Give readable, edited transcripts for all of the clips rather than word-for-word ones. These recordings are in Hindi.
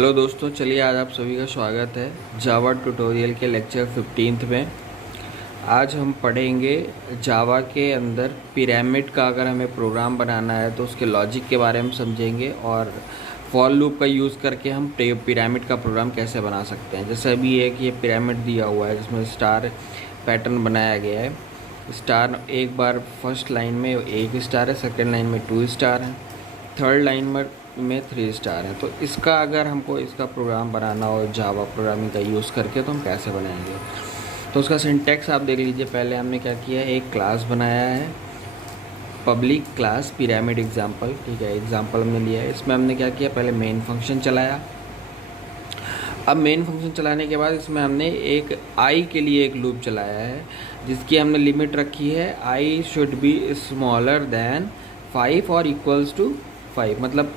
हेलो दोस्तों, चलिए आज आप सभी का स्वागत है जावा ट्यूटोरियल के लेक्चर 15 में। आज हम पढ़ेंगे जावा के अंदर पिरामिड का अगर हमें प्रोग्राम बनाना है तो उसके लॉजिक के बारे में समझेंगे और फॉर लूप का यूज़ करके हम पिरामिड का प्रोग्राम कैसे बना सकते हैं। जैसे अभी एक ये पिरामिड दिया हुआ है जिसमें स्टार पैटर्न बनाया गया है। स्टार एक बार फर्स्ट लाइन में 1 स्टार है, सेकेंड लाइन में 2 स्टार है, थर्ड लाइन में 3 स्टार है। तो इसका अगर हमको इसका प्रोग्राम बनाना हो जावा प्रोग्रामिंग का यूज़ करके तो हम कैसे बनाएंगे। तो उसका सिंटैक्स आप देख लीजिए। पहले हमने क्या किया है, एक क्लास बनाया है, पब्लिक क्लास पिरामिड एग्जाम्पल। ठीक है, एग्जाम्पल हमने लिया है। इसमें हमने क्या किया, पहले मेन फंक्शन चलाया। अब मेन फंक्शन चलाने के बाद इसमें हमने एक आई के लिए एक लूप चलाया है जिसकी हमने लिमिट रखी है I should be smaller than 5 और इक्वल्स टू 5। मतलब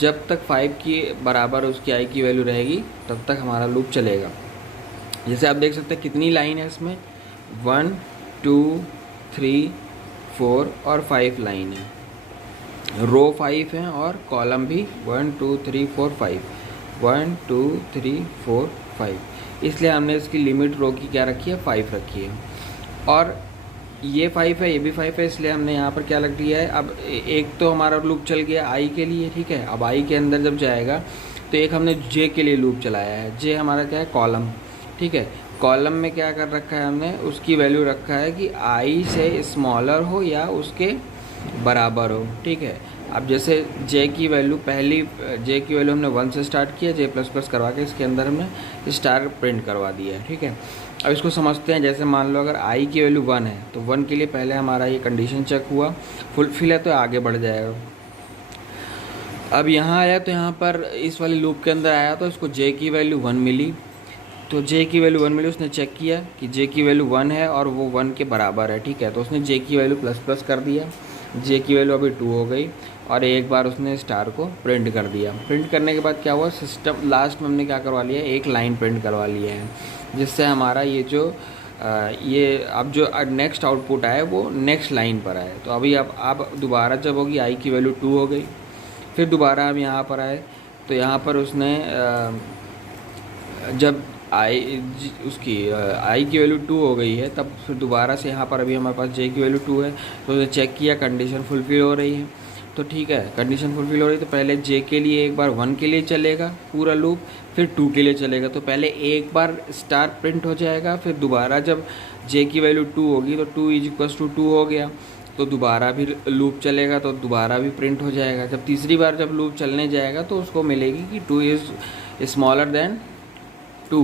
जब तक 5 की बराबर उसकी आई की वैल्यू रहेगी तब तक हमारा लूप चलेगा। जैसे आप देख सकते हैं कितनी लाइन है इसमें, 1 2 3 4 और 5 लाइन है। रो 5 है और कॉलम भी 1 2 3 4 5, 1 2 3 4 5। इसलिए हमने इसकी लिमिट रो की क्या रखी है, 5 रखी है। और ये 5 है, ये भी 5 है, इसलिए हमने यहाँ पर क्या लग दिया है। अब एक तो हमारा लूप चल गया आई के लिए। ठीक है, अब आई के अंदर जब जाएगा तो एक हमने जे के लिए लूप चलाया है। जे हमारा क्या है, कॉलम। ठीक है, कॉलम में क्या कर रखा है हमने, उसकी वैल्यू रखा है कि आई से स्मॉलर हो या उसके बराबर हो। ठीक है, अब जैसे जे की वैल्यू जे की वैल्यू हमने 1 से स्टार्ट किया, जे प्लस प्लस करवा के इसके अंदर हमने स्टार प्रिंट करवा दिया है। ठीक है, अब इसको समझते हैं। जैसे मान लो अगर आई की वैल्यू 1 है तो 1 के लिए पहले हमारा ये कंडीशन चेक हुआ, फुलफिल है तो आगे बढ़ जाएगा। अब यहाँ आया तो यहाँ पर इस वाले लूप के अंदर आया तो इसको जे की वैल्यू 1 मिली। तो जे की वैल्यू 1 मिली, उसने चेक किया कि जे की वैल्यू 1 है और वो 1 के बराबर है। ठीक है, तो उसने जे की वैल्यू प्लस प्लस कर दिया, जे की वैल्यू अभी 2 हो गई और एक बार उसने स्टार को प्रिंट कर दिया। प्रिंट करने के बाद क्या हुआ, सिस्टम लास्ट में हमने क्या करवा लिया, एक लाइन प्रिंट करवा लिया है जिससे हमारा ये जो ये अब जो नेक्स्ट आउटपुट आए वो नेक्स्ट लाइन पर आए। तो अभी अब दोबारा जब होगी आई की वैल्यू 2 हो गई, फिर दोबारा हम यहाँ पर आए तो यहाँ पर उसने जब उसकी आई की वैल्यू 2 हो गई है तब फिर दोबारा से यहाँ पर अभी हमारे पास जे की वैल्यू 2 है तो उसने चेक किया कंडीशन फुलफिल हो रही है। तो ठीक है, कंडीशन फुलफिल हो रही है तो पहले जे के लिए एक बार 1 के लिए चलेगा पूरा लूप, फिर 2 के लिए चलेगा। तो पहले एक बार स्टार प्रिंट हो जाएगा, फिर दोबारा जब जे की वैल्यू 2 होगी तो 2 इज इक्वल्स टू 2 हो गया तो दोबारा भी लूप चलेगा तो दोबारा भी प्रिंट हो जाएगा। जब तीसरी बार जब लूप चलने जाएगा तो उसको मिलेगी कि 2 is smaller than 2,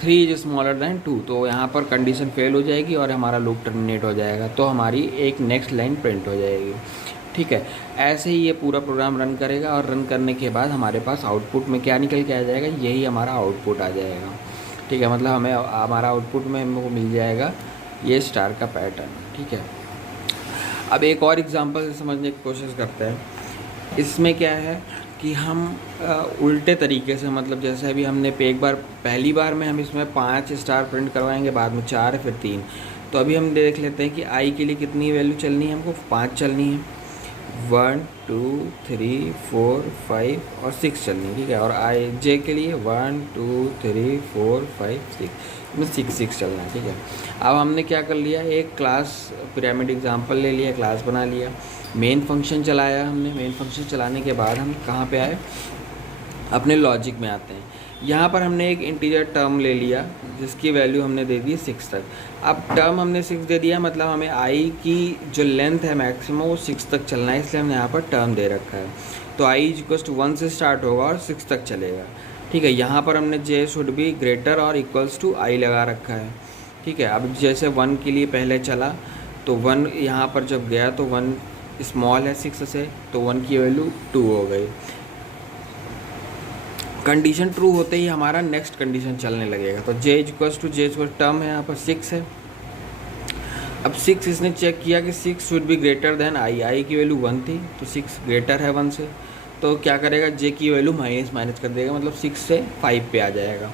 3 is smaller than 2। तो यहाँ पर कंडीशन फेल हो जाएगी और हमारा लूप टर्मिनेट हो जाएगा तो हमारी एक नेक्स्ट लाइन प्रिंट हो जाएगी। ठीक है, ऐसे ही ये पूरा प्रोग्राम रन करेगा और रन करने के बाद हमारे पास आउटपुट में क्या निकल के आ जाएगा, यही हमारा आउटपुट आ जाएगा। ठीक है, मतलब हमें हमारा आउटपुट में हमको मिल जाएगा ये स्टार का पैटर्न। ठीक है, अब एक और एग्जांपल से समझने की कोशिश करते हैं। इसमें क्या है कि हम उल्टे तरीके से, मतलब जैसे अभी हमने एक बार पहली बार में हम इसमें 5 स्टार प्रिंट करवाएंगे, बाद में 4 फिर 3। तो अभी हम देख लेते हैं कि आई के लिए कितनी वैल्यू चलनी है, हमको 5 चलनी है, 1 2 3 4 5 और 6 चलनी है। ठीक है, और आई जे के लिए 1 2 3 4 5 6 में 6 चलना है। ठीक है, अब हमने क्या कर लिया, एक क्लास पिरामिड एग्जांपल ले लिया, क्लास बना लिया, मेन फंक्शन चलाया हमने। मेन फंक्शन चलाने के बाद हम कहाँ पे आए, अपने लॉजिक में आते हैं। यहाँ पर हमने एक इंटीजर टर्म ले लिया जिसकी वैल्यू हमने दे दी 6 तक। अब टर्म हमने 6 दे दिया, मतलब हमें आई की जो लेंथ है मैक्सिमम वो 6 तक चलना है, इसलिए हमने यहाँ पर टर्म दे रखा है। तो आई इक्वल्स टू 1 से स्टार्ट होगा और 6 तक चलेगा। ठीक है, यहाँ पर हमने जे शुड बी ग्रेटर और इक्वल्स टू आई लगा रखा है। ठीक है, अब जैसे 1 के लिए पहले चला तो 1 यहाँ पर जब गया तो 1 स्मॉल है 6 से तो 1 की वैल्यू 2 हो गई। कंडीशन ट्रू होते ही हमारा नेक्स्ट कंडीशन चलने लगेगा। तो जे इक्वल्स टू टर्म है यहाँ पर 6 है। अब 6 इसने चेक किया कि 6 should be greater than I की वैल्यू 1 थी तो 6 ग्रेटर है 1 से। तो क्या करेगा, जे की वैल्यू माइनस कर देगा, मतलब 6 से 5 पे आ जाएगा।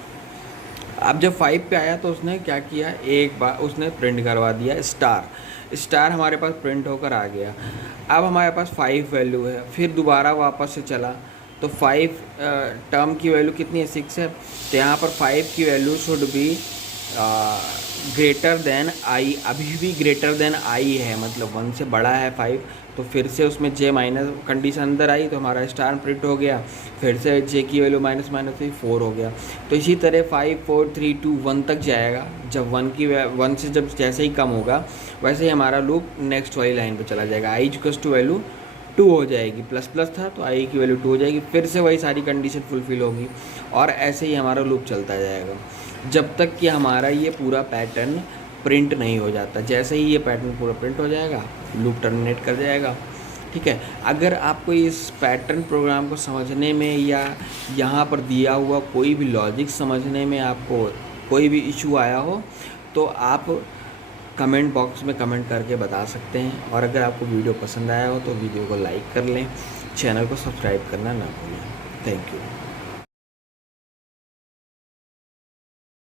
अब जब 5 पे आया तो उसने क्या किया, एक बार उसने प्रिंट करवा दिया स्टार हमारे पास प्रिंट होकर आ गया। अब हमारे पास 5 वैल्यू है, फिर दोबारा वापस से चला तो 5 टर्म की वैल्यू कितनी है, 6 है। तो यहाँ पर 5 की value should be greater than I, अभी भी ग्रेटर देन आई है, मतलब 1 से बड़ा है 5। तो फिर से उसमें जे माइनस कंडीशन अंदर आई तो हमारा स्टार प्रिंट हो गया, फिर से जे की वैल्यू माइनस माइनस हुई 4 हो गया। तो इसी तरह 5 4 3 2 1 तक जाएगा। जब 1 से जब जैसे ही कम होगा वैसे ही हमारा लूप नेक्स्ट वाली लाइन पे चला जाएगा। आई इक्वल्स टू वैल्यू 2 हो जाएगी, प्लस प्लस था तो आई की वैल्यू 2 हो जाएगी, फिर से वही सारी कंडीशन फुलफिल होगी और ऐसे ही हमारा लूप चलता जाएगा जब तक कि हमारा ये पूरा पैटर्न प्रिंट नहीं हो जाता। जैसे ही ये पैटर्न पूरा प्रिंट हो जाएगा लूप टर्मिनेट कर जाएगा। ठीक है, अगर आपको इस पैटर्न प्रोग्राम को समझने में या यहाँ पर दिया हुआ कोई भी लॉजिक समझने में आपको कोई भी इशू आया हो तो आप कमेंट बॉक्स में कमेंट करके बता सकते हैं। और अगर आपको वीडियो पसंद आया हो तो वीडियो को लाइक कर लें, चैनल को सब्सक्राइब करना ना भूलें। Thank you.